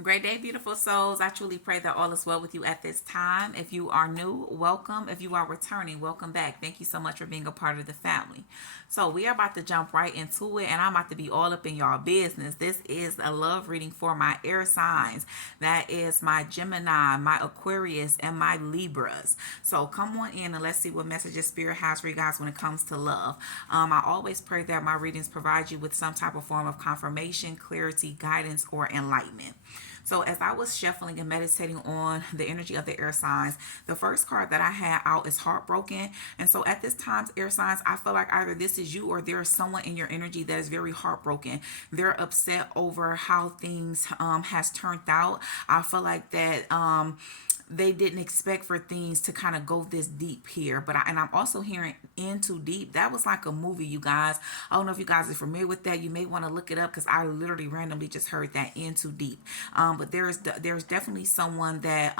Great day, beautiful souls. I truly pray that all is well with you at this time. If you are new, welcome. If you are returning, welcome back. Thank you so much for being a part of the family. So, we are about to jump right into it, and I'm about to be all up in y'all business. This is a love reading for my air signs. That is my Gemini, my Aquarius, and my Libras. So, come on in and let's see what messages Spirit has for you guys when it comes to love. I always pray that my readings provide you with some type of form of confirmation, clarity, guidance, or enlightenment. So as I was shuffling and meditating on the energy of the air signs, the first card that I had out is heartbroken. And so at this time, air signs, I feel like either this is you or there is someone in your energy that is very heartbroken. They're upset over how things has turned out. I feel like that they didn't expect for things to kind of go this deep here. And I'm also hearing in too deep. That was like a movie, you guys. I don't know if you guys are familiar with that. You may want to look it up because I literally randomly just heard that in too deep. But there's definitely someone that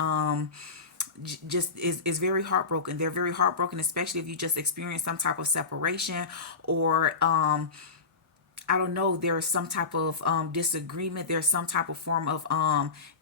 just is very heartbroken. They're very heartbroken, especially if you just experience some type of separation or I don't know, there's some type of disagreement. There's some type of form of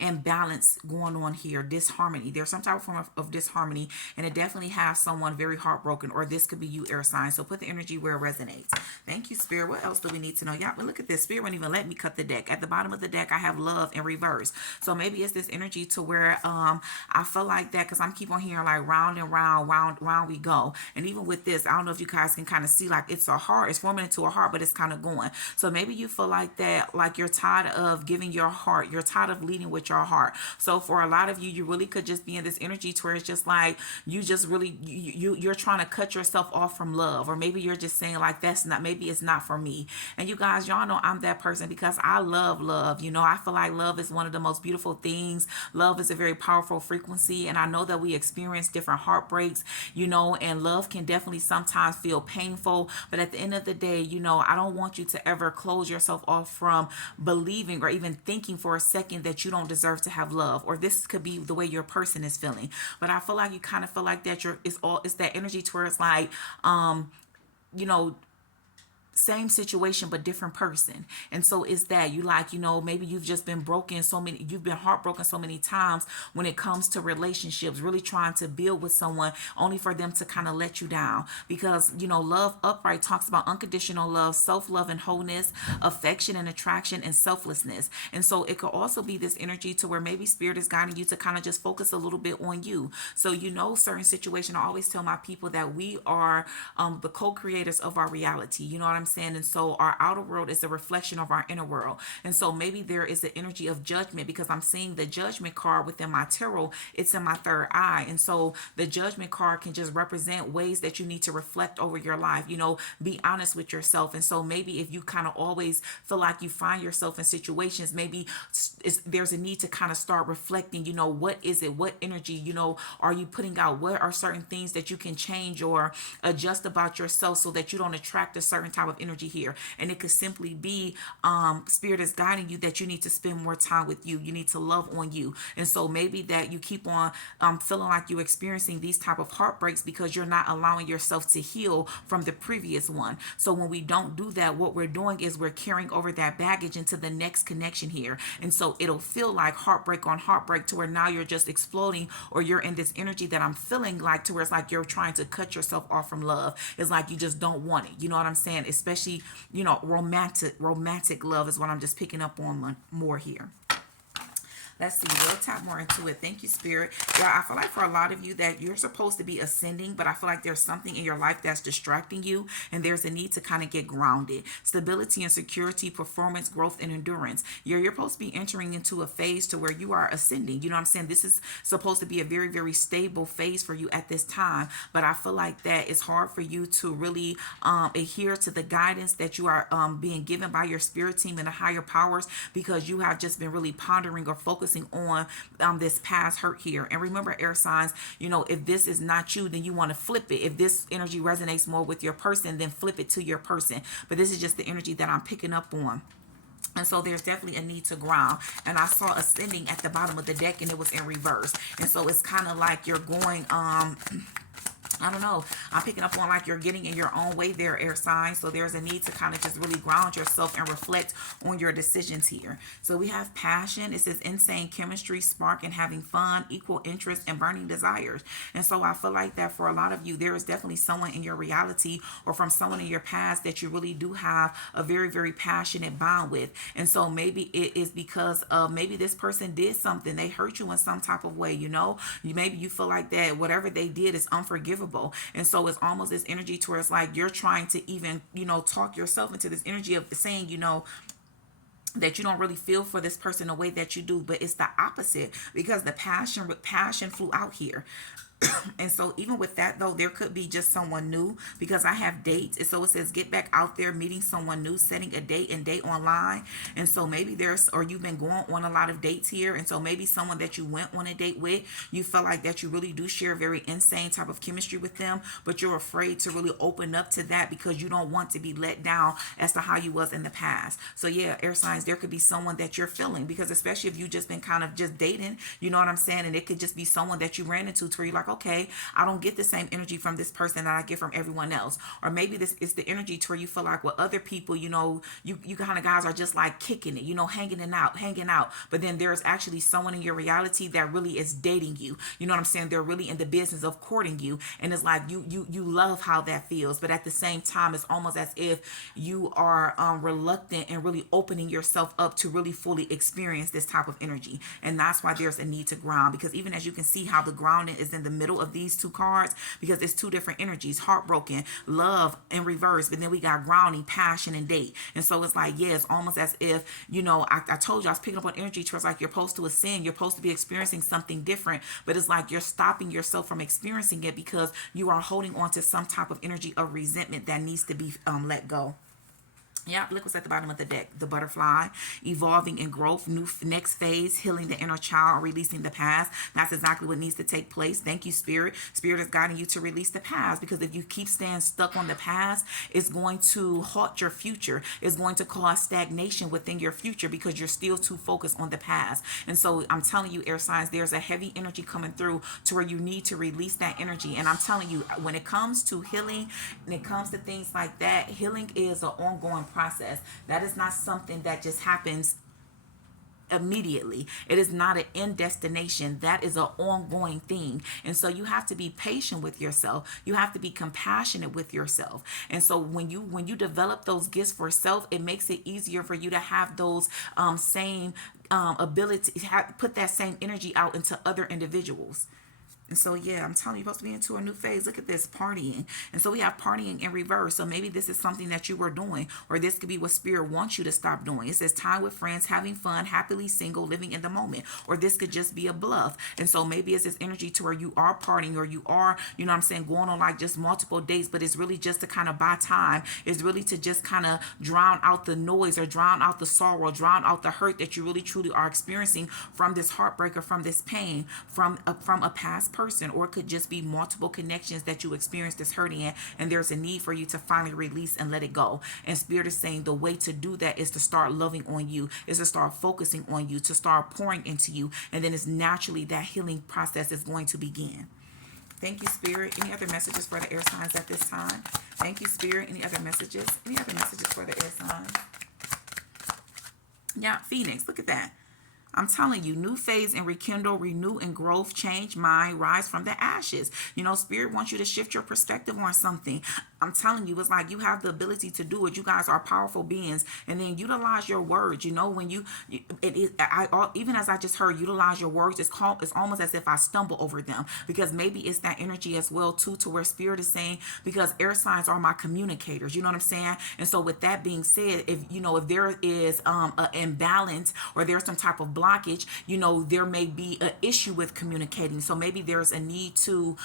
imbalance going on here, disharmony. There's some type of form of disharmony, and it definitely has someone very heartbroken, or this could be you, air sign. So put the energy where it resonates. Thank you, Spirit. What else do we need to know? Y'all, but look at this. Spirit won't even let me cut the deck. At the bottom of the deck, I have love in reverse. So maybe it's this energy to where I feel like that because I'm keep on hearing like round and round, round we go. And even with this, I don't know if you guys can kind of see like it's a heart. It's forming into a heart, but it's kind of going. So maybe you feel like that, like you're tired of giving your heart. You're tired of leading with your heart. So for a lot of you, you really could just be in this energy to where it's just like you just really you're trying to cut yourself off from love, or maybe you're just saying like that's not, maybe it's not for me. And you guys, y'all know I'm that person because I love love. You know, I feel like love is one of the most beautiful things. Love is a very powerful frequency, and I know that we experience different heartbreaks. You know, and love can definitely sometimes feel painful, but at the end of the day, you know, I don't want you to ever close yourself off from believing or even thinking for a second that you don't deserve to have love, or this could be the way your person is feeling. But I feel like you kind of feel like that it's that energy to where it's like you know, same situation but different person. And so it's that you like, you know, maybe you've just been broken so many, you've been heartbroken so many times when it comes to relationships, really trying to build with someone only for them to kind of let you down. Because you know, love upright talks about unconditional love, self-love and wholeness, affection and attraction, and selflessness. And so it could also be this energy to where maybe spirit is guiding you to kind of just focus a little bit on you. So you know, certain situation, I always tell my people that we are the co-creators of our reality. You know what I'm saying? And so our outer world is a reflection of our inner world. And so maybe there is the energy of judgment, because I'm seeing the judgment card within my tarot. It's in my third eye. And so the judgment card can just represent ways that you need to reflect over your life, you know, be honest with yourself. And so maybe if you kind of always feel like you find yourself in situations, maybe there's a need to kind of start reflecting, you know, what is it, what energy, you know, are you putting out, what are certain things that you can change or adjust about yourself so that you don't attract a certain type of energy here. And it could simply be spirit is guiding you that you need to spend more time with you, you need to love on you. And so maybe that you keep on feeling like you're experiencing these type of heartbreaks because you're not allowing yourself to heal from the previous one. So when we don't do that, what we're doing is we're carrying over that baggage into the next connection here. And so it'll feel like heartbreak on heartbreak to where now you're just exploding, or you're in this energy that I'm feeling like to where it's like you're trying to cut yourself off from love. It's like you just don't want it. You know what I'm saying? Especially, you know, romantic love is what I'm just picking up on more here. Let's see. We'll tap more into it. Thank you, Spirit. Yeah, I feel like for a lot of you that you're supposed to be ascending, but I feel like there's something in your life that's distracting you, and there's a need to kind of get grounded. Stability and security, performance, growth, and endurance. You're supposed to be entering into a phase to where you are ascending. You know what I'm saying? This is supposed to be a very, very stable phase for you at this time, but I feel like that it's hard for you to really adhere to the guidance that you are being given by your spirit team and the higher powers, because you have just been really pondering or focusing on this past hurt here. And remember, air signs, you know, if this is not you, then you want to flip it. If this energy resonates more with your person, then flip it to your person. But this is just the energy that I'm picking up on. And so there's definitely a need to ground. And I saw ascending at the bottom of the deck, and it was in reverse. And so it's kind of like you're going I don't know. I'm picking up on like you're getting in your own way there, air signs. So there's a need to kind of just really ground yourself and reflect on your decisions here. So we have passion. It says insane chemistry, spark, and having fun, equal interest, and burning desires. And so I feel like that for a lot of you, there is definitely someone in your reality or from someone in your past that you really do have a very, very passionate bond with. And so maybe it is because of maybe this person did something. They hurt you in some type of way, you know? Maybe you feel like that whatever they did is unforgivable. And so it's almost this energy to where it's like you're trying to even, talk yourself into this energy of saying, that you don't really feel for this person the way that you do, but it's the opposite because the passion flew out here. And so even with that though, there could be just someone new because I have dates. And so it says get back out there, meeting someone new, setting a date and date online. And so maybe or you've been going on a lot of dates here. And so maybe someone that you went on a date with, you feel like that you really do share a very insane type of chemistry with them, but you're afraid to really open up to that because you don't want to be let down as to how you was in the past. So yeah, air signs, there could be someone that you're feeling because especially if you just been kind of just dating, you know what I'm saying? And it could just be someone that you ran into to where you're like, okay, I don't get the same energy from this person that I get from everyone else. Or maybe this is the energy to where you feel like with other people, you kind of guys are just like kicking it, hanging out. But then there's actually someone in your reality that really is dating you. You know what I'm saying? They're really in the business of courting you. And it's like you love how that feels. But at the same time, it's almost as if you are reluctant and really opening yourself up to really fully experience this type of energy. And that's why there's a need to ground, because even as you can see how the grounding is in the middle of these two cards, because it's two different energies, heartbroken, love in reverse, but then we got grounding, passion, and date. And so it's like, yeah, it's almost as if, I told you I was picking up on energy towards like you're supposed to ascend, you're supposed to be experiencing something different, but it's like you're stopping yourself from experiencing it because you are holding on to some type of energy of resentment that needs to be let go. Yeah, look what's at the bottom of the deck. The butterfly, evolving in growth, next phase, healing the inner child, releasing the past. That's exactly what needs to take place. Thank you, Spirit. Spirit is guiding you to release the past, because if you keep staying stuck on the past, it's going to halt your future. It's going to cause stagnation within your future because you're still too focused on the past. And so I'm telling you, air signs, there's a heavy energy coming through to where you need to release that energy. And I'm telling you, when it comes to healing, and it comes to things like that, healing is an ongoing process. That is not something that just happens immediately. It is not an end destination. That is an ongoing thing. And so you have to be patient with yourself. You have to be compassionate with yourself. And so when you develop those gifts for self, it makes it easier for you to have those same ability, put that same energy out into other individuals. And so, yeah, I'm telling you, you're supposed to be into a new phase. Look at this, partying. And so we have partying in reverse. So maybe this is something that you were doing, or this could be what Spirit wants you to stop doing. It says time with friends, having fun, happily single, living in the moment. Or this could just be a bluff. And so maybe it's this energy to where you are partying, or you are, going on like just multiple dates, but it's really just to kind of buy time. It's really to just kind of drown out the noise, or drown out the sorrow, drown out the hurt that you really truly are experiencing from this heartbreak, or from this pain, from a past person. Or it could just be multiple connections that you experienced this hurt in, and there's a need for you to finally release and let it go. And Spirit is saying the way to do that is to start loving on you, is to start focusing on you, to start pouring into you, and then it's naturally that healing process is going to begin. Thank you, Spirit. Any other messages for the air signs at this time? Thank you, Spirit. Any other messages? Any other messages for the air signs? Yeah, Phoenix, look at that. I'm telling you, new phase and rekindle, renew and growth, change mind, rise from the ashes. Spirit wants you to shift your perspective on something. I'm telling you, it's like you have the ability to do it. You guys are powerful beings, and then utilize your words. When even as I just heard, utilize your words. It's almost as if I stumble over them, because maybe it's that energy as well too, to where Spirit is saying, because air signs are my communicators. You know what I'm saying? And so with that being said, if there is an imbalance, or there's some type of blockage, there may be an issue with communicating. So maybe there's a need to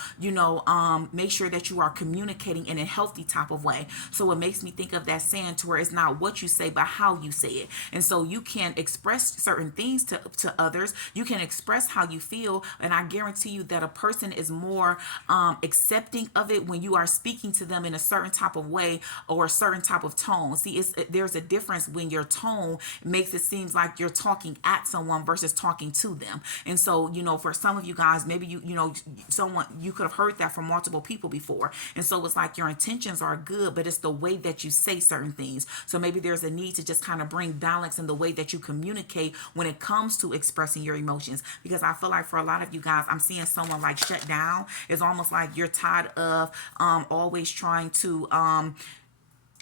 make sure that you are communicating in a healthy type of way. So it makes me think of that saying, to where it's not what you say, but how you say it. And so you can express certain things to others. You can express how you feel, and I guarantee you that a person is more accepting of it when you are speaking to them in a certain type of way, or a certain type of tone. See, there's a difference when your tone makes it seem like you're talking at someone, someone versus talking to them. And so, for some of you guys, maybe someone, you could have heard that from multiple people before. And so it's like your intentions are good, but it's the way that you say certain things. So maybe there's a need to just kind of bring balance in the way that you communicate when it comes to expressing your emotions. Because I feel like for a lot of you guys, I'm seeing someone like shut down. It's almost like you're tired of always trying to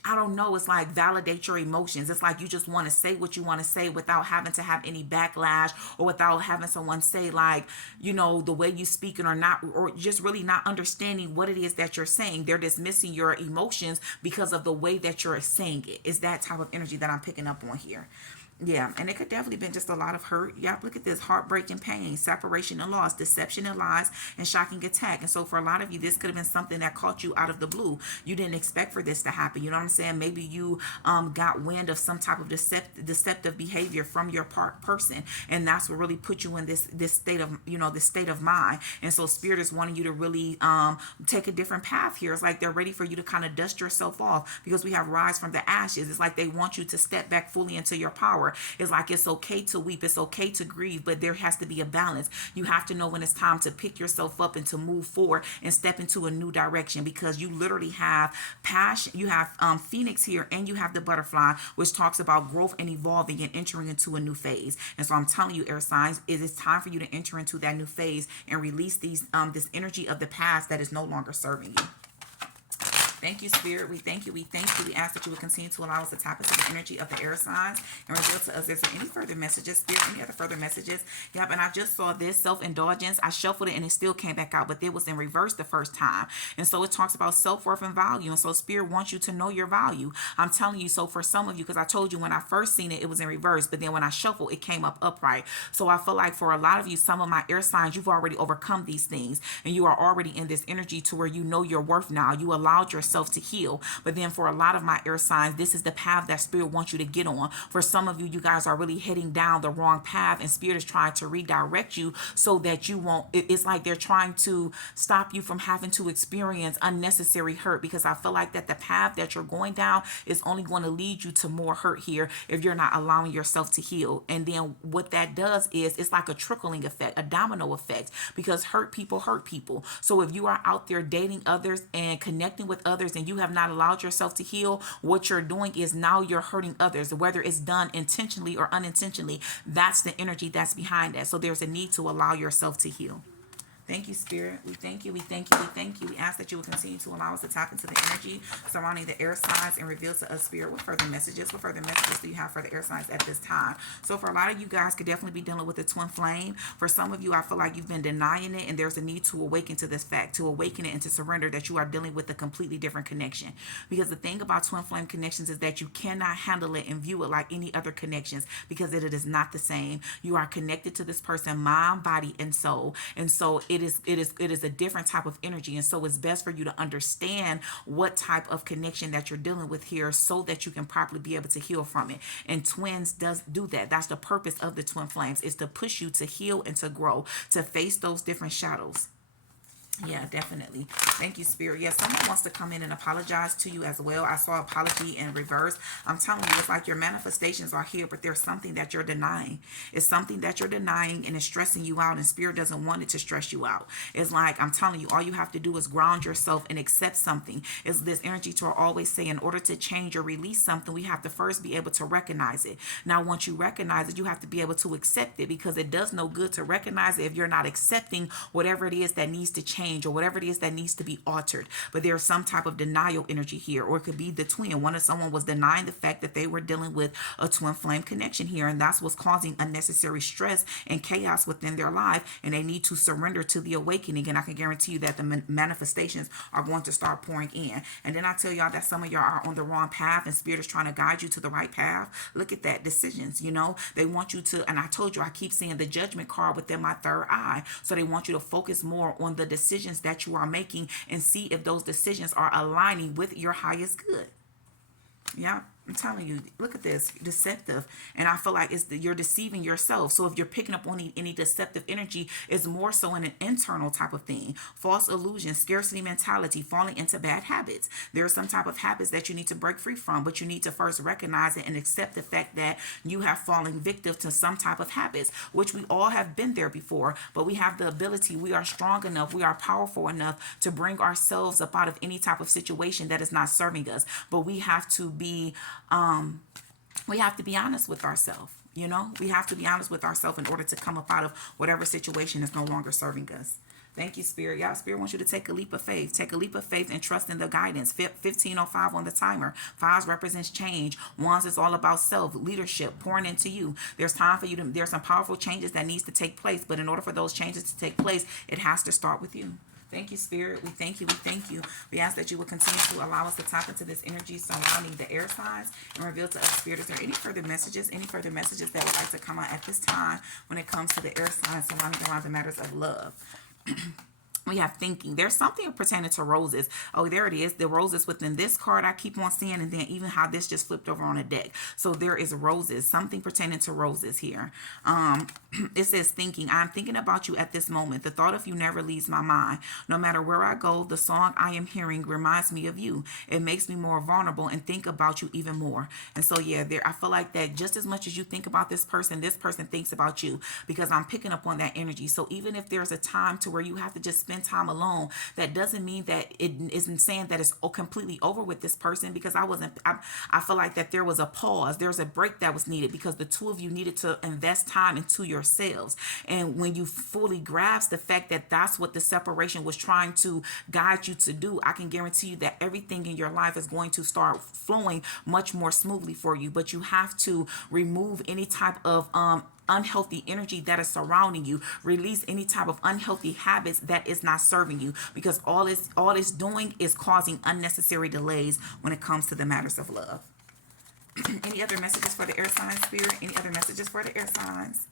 I don't know, it's like validate your emotions. It's like you just want to say what you want to say without having to have any backlash, or without having someone say like, the way you speaking, or not, or just really not understanding what it is that you're saying. They're dismissing your emotions because of the way that you're saying it. It's that type of energy that I'm picking up on here. Yeah, and it could definitely been just a lot of hurt. Yep, look at this: heartbreak and pain, separation and loss, deception and lies, and shocking attack. And so for a lot of you, this could have been something that caught you out of the blue. You didn't expect for this to happen. You know what I'm saying? Maybe you got wind of some type of deceptive behavior from your person, and that's what really put you in this state of this state of mind. And so Spirit is wanting you to really take a different path here. It's like they're ready for you to kind of dust yourself off, because we have rise from the ashes. It's like they want you to step back fully into your power. It's like it's okay to weep, it's okay to grieve, but there has to be a balance. You have to know when it's time to pick yourself up and to move forward and step into a new direction, because you literally have passion. You have Phoenix here, and you have the butterfly, which talks about growth and evolving and entering into a new phase. And so I'm telling you, air signs, it is time for you to enter into that new phase and release this energy of the past that is no longer serving you. Thank you, Spirit. We thank you. We thank you. We ask that you will continue to allow us to tap into the energy of the air signs and reveal to us, is there any further messages, Spirit, any other further messages? Yep, and I just saw this self-indulgence. I shuffled it and it still came back out, but it was in reverse the first time. And so it talks about self-worth and value. And so Spirit wants you to know your value. I'm telling you, so for some of you, because I told you when I first seen it, it was in reverse, but then when I shuffled, it came up upright. So I feel like for a lot of you, some of my air signs, you've already overcome these things, and you are already in this energy to where you know your worth now. You allowed yourself to heal. But then for a lot of my air signs, this is the path that Spirit wants you to get on. For some of you, you guys are really heading down the wrong path, and Spirit is trying to redirect you so that you won't, it's like they're trying to stop you from having to experience unnecessary hurt, because I feel like that the path that you're going down is only going to lead you to more hurt here if you're not allowing yourself to heal. And then what that does is it's like a trickling effect, a domino effect, because hurt people hurt people. So if you are out there dating others and connecting with others, and you have not allowed yourself to heal, what you're doing is now you're hurting others, whether it's done intentionally or unintentionally. That's the energy that's behind that. So there's a need to allow yourself to heal. Thank you, Spirit. We thank you. We thank you. We thank you. We ask that you will continue to allow us to tap into the energy surrounding the air signs and reveal to us, Spirit, what further messages do you have for the air signs at this time? So for a lot of you guys, could definitely be dealing with the twin flame. For some of you, I feel like you've been denying it, and there's a need to awaken to this fact, to awaken it and to surrender that you are dealing with a completely different connection. Because the thing about twin flame connections is that you cannot handle it and view it like any other connections, because it is not the same. You are connected to this person, mind, body, and soul. And so it is a different type of energy. And so it's best for you to understand what type of connection that you're dealing with here, so that you can properly be able to heal from it. And twins does do that. That's the purpose of the twin flames, is to push you to heal and to grow, to face those different shadows. Yeah, definitely. Thank you, Spirit. Yes, someone wants to come in and apologize to you as well. I saw apology in reverse. I'm telling you, it's like your manifestations are here, but there's something that you're denying. It's something that you're denying, and it's stressing you out, and Spirit doesn't want it to stress you out. It's like, I'm telling you, all you have to do is ground yourself and accept something. It's this energy to always say, in order to change or release something, we have to first be able to recognize it. Now, once you recognize it, you have to be able to accept it, because it does no good to recognize it if you're not accepting whatever it is that needs to change, or whatever it is that needs to be altered. But there's some type of denial energy here, or it could be the twin. Someone was denying the fact that they were dealing with a twin flame connection here, and that's what's causing unnecessary stress and chaos within their life, and they need to surrender to the awakening. And I can guarantee you that the manifestations are going to start pouring in. And then I tell y'all that some of y'all are on the wrong path, and Spirit is trying to guide you to the right path. Look at that, decisions. They want you to, and I told you, I keep seeing the judgment card within my third eye. So they want you to focus more on the decisions that you are making, and see if those decisions are aligning with your highest good. Yeah. I'm telling you, look at this, deceptive. And I feel like you're deceiving yourself. So if you're picking up on any deceptive energy, it's more so in an internal type of thing. False illusion, scarcity mentality, falling into bad habits. There are some type of habits that you need to break free from, but you need to first recognize it and accept the fact that you have fallen victim to some type of habits, which we all have been there before. But we have the ability, we are strong enough, we are powerful enough to bring ourselves up out of any type of situation that is not serving us. But we have to be honest with ourselves. We have to be honest with ourselves in order to come up out of whatever situation is no longer serving us. Thank you, Spirit. Y'all, Spirit wants you to take a leap of faith. Take a leap of faith and trust in the guidance. 15:05 on the timer. 5 represents change. 1 is all about self, leadership, pouring into you. There's time for you to, there's some powerful changes that needs to take place. But in order for those changes to take place, it has to start with you. Thank you, Spirit. We thank you. We thank you. We ask that you will continue to allow us to tap into this energy surrounding the air signs and reveal to us, Spirit, is there any further messages that would like to come out at this time when it comes to the air signs surrounding around the matters of love? We have thinking. There's something pertaining to roses. Oh, there it is. The roses within this card I keep on seeing, and then even how this just flipped over on a deck. So there is roses, something pertaining to roses here. It says thinking. I'm thinking about you at this moment. The thought of you never leaves my mind. No matter where I go, the song I am hearing reminds me of you. It makes me more vulnerable and think about you even more. And so yeah, I feel like that just as much as you think about this person thinks about you, because I'm picking up on that energy. So even if there's a time to where you have to just spend time alone, that doesn't mean that it isn't saying that it's completely over with this person, because I feel like that there was a pause, there's a break that was needed, because the two of you needed to invest time into yourselves. And when you fully grasp the fact that that's what the separation was trying to guide you to do, I can guarantee you that everything in your life is going to start flowing much more smoothly for you. But you have to remove any type of unhealthy energy that is surrounding you. Release any type of unhealthy habits that is not serving you, because all it's doing is causing unnecessary delays when it comes to the matters of love. Any other messages for the air signs, Spirit? Any other messages for the air signs?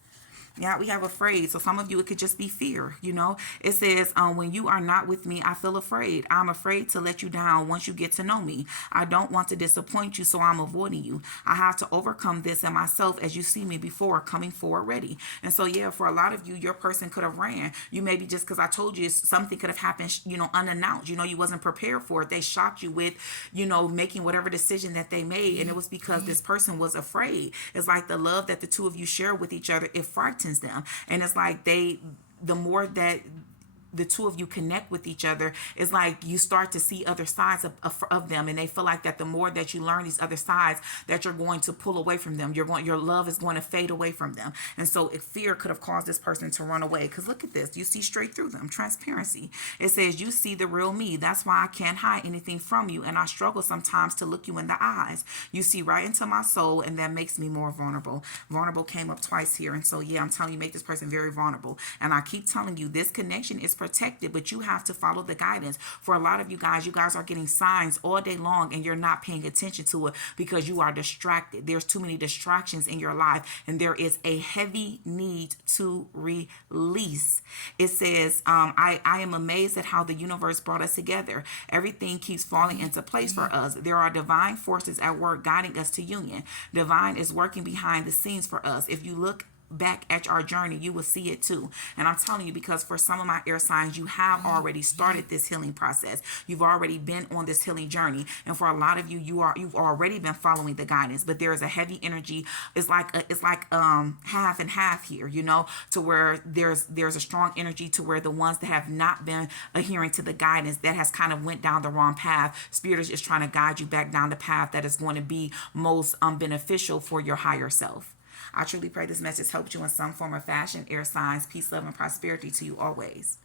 Yeah, we have afraid. So some of you, it could just be fear. It says, when you are not with me, I feel afraid. I'm afraid to let you down once you get to know me. I don't want to disappoint you, so I'm avoiding you. I have to overcome this in myself as you see me before coming forward ready. And so, yeah, for a lot of you, your person could have ran. You maybe just because I told you something could have happened, unannounced. You wasn't prepared for it. They shocked you with, making whatever decision that they made. And it was because this person was afraid. It's like the love that the two of you share with each other, it frightens them. And it's like the more that the two of you connect with each other, it's like you start to see other sides of them, and they feel like that the more that you learn these other sides, that you're going to pull away from them. Your love is going to fade away from them. And so if fear could have caused this person to run away, because look at this, you see straight through them. Transparency. It says you see the real me. That's why I can't hide anything from you, and I struggle sometimes to look you in the eyes. You see right into my soul, and that makes me more vulnerable. Vulnerable came up twice here. And so yeah, I'm telling you, make this person very vulnerable. And I keep telling you, this connection is protected, but you have to follow the guidance. For a lot of you guys are getting signs all day long, and you're not paying attention to it because you are distracted. There's too many distractions in your life, and there is a heavy need to release. It says, I am amazed at how the universe brought us together. Everything keeps falling into place for us. There are divine forces at work guiding us to union. Divine is working behind the scenes for us. If you look back at our journey, you will see it too. And I'm telling you, because for some of my air signs, you have already started this healing process. You've already been on this healing journey. And for a lot of you, you've already been following the guidance, but there is a heavy energy. It's like half and half here, to where there's a strong energy to where the ones that have not been adhering to the guidance, that has kind of went down the wrong path. Spirit is just trying to guide you back down the path that is going to be most beneficial for your higher self. I truly pray this message helped you in some form or fashion. Air signs, peace, love, and prosperity to you always.